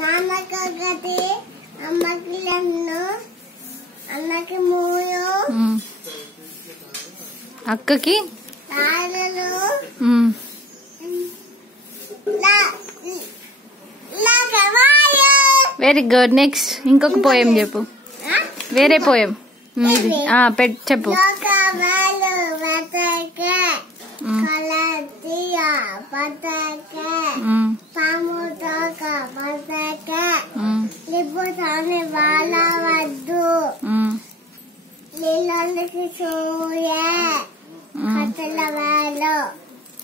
నాన్నకి అమ్మకి నన్ను అన్నకి మూడు అక్కకి వెరీ గుడ్. నెక్స్ట్ ఇంకొక పోయం చెప్పు. వేరే పోయం చెప్పు. నీళ్ళకి చూయ కట్టెల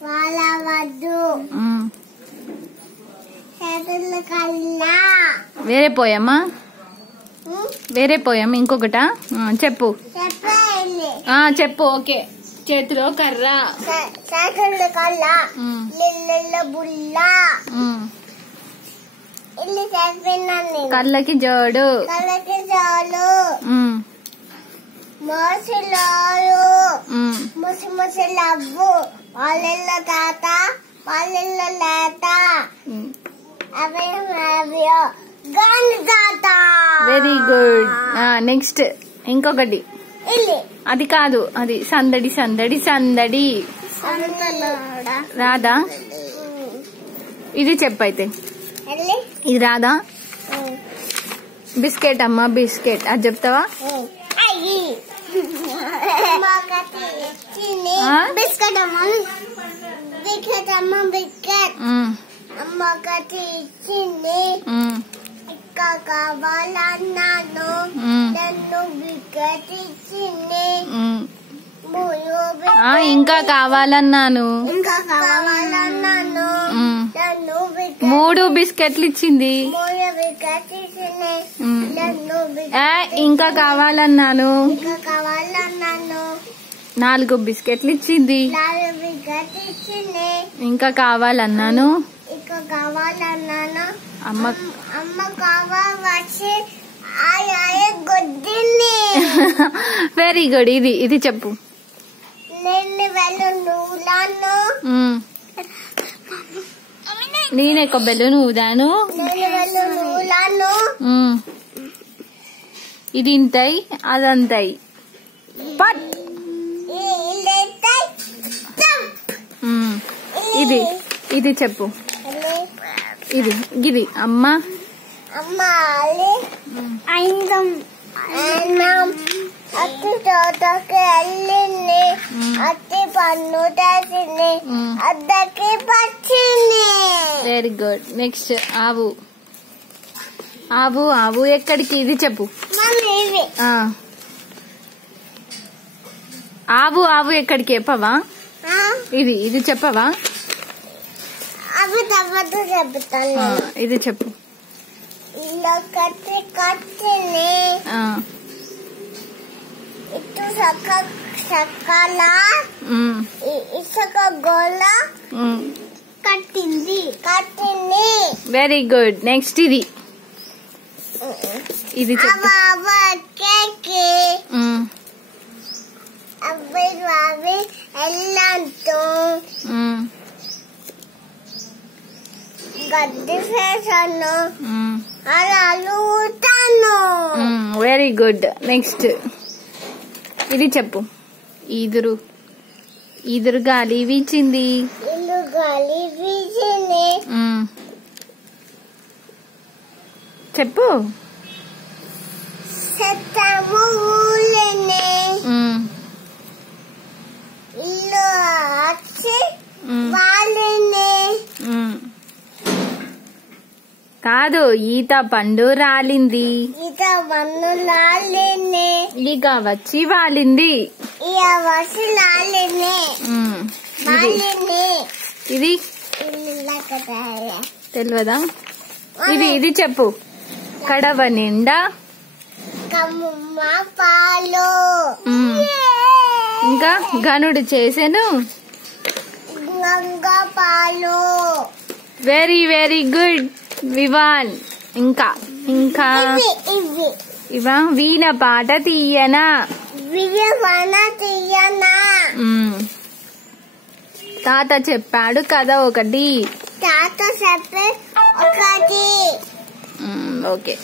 వాళ్ళవద్దు చేతుల కల్లా. వేరే పోయమ్మా, వేరే పోయం ఇంకొకట చెప్పు. చెప్పు. ఓకే. చేతిలో కర్ర, చేతుల కల్లా, నీళ్ళ బుల్ల, ఇల్లు చెప్పినాను. కళ్ళకి జోడు, మోసలాలు ముసి లవ్వు వాళ్ళ తాత వాళ్ళ లేత తాత. Very good. నెక్స్ట్ ఇంకొకటి. అది కాదు, అది సందడి సందడి సందడి రాదా? ఇది చెప్పైతే. ఇది రాదా? బిస్కెట్ అమ్మా, బిస్కెట్ అది చెప్తావా? బిస్కెట్ అమ్మ, బిస్కెట్ అమ్మ, బిస్కెట్ అమ్మకటి ఇచ్చింది. ఇంకా కావాలన్నాను, నన్ను బిస్కెట్ ఇచ్చింది. ఇంకా కావాలన్నాను, ఇంకా కావాలన్నాను, నన్ను 3 బిస్కెట్లు ఇచ్చింది. 3 బిస్కెట్ ఇచ్చింది. ఇంకా కావాలన్నాను, ఇంకా కావాలన్నాను, 4 బిస్కెట్లు ఇచ్చింది. 4 బిస్కెట్ ఇచ్చింది. ఇంకా కావాలన్నాను, ఇంకా కావాలన్నాను, అమ్మ కావాల్సి గొద్దింది. Very good. ఇది చెప్పు. నేనే కొబ్బెలు ఊదాను, ఇది ఇంతై అదంతై పట్. ఇది చెప్పు. ఇది అమ్మ అత్తి తోటకి వెళ్ళింది, అత్తి పన్ను తెచ్చింది, అద్దకి పచ్చింది. Very good. నెక్స్ట్ ఆవు. ఆవు ఎక్కడికి? ఇది చెప్పు. ఆవు ఎక్కడికి చెప్పవా? ఇది చెప్పవా? అవి తర్వాత చెప్తాను. ఇది చెప్పు. కట్టి కట్టింది, ఇటు సక్కల ఇసుక గోళ కట్టింది. Very good. నెక్స్ట్ ఇది చెప్పు. అవి ఎల్లంతో గడ్డి చేశాను, అలా అలుగుతాను. Very good. నెక్స్ట్ ఇది చెప్పు. ఈదురు గాలి వీచింది. చెప్పు. చెత్తము ఊళ్ళని ఇల్లు వచ్చి వాళ్ళని. కాదు, ఈత పండు రాలింది. ఇక వచ్చి వాలింది. ఇది తెలియదా? ఇది చెప్పు. కడవ నిండా పాలు. ఇంకా గనుడు చేసెను పాలు. Very very good Vivaan. ఇంకా ఇవా వీణ పాట తీయనా? తాత చెప్పాడు కదా ఒకటి. తాత చెప్పే ఒకటి ఓకే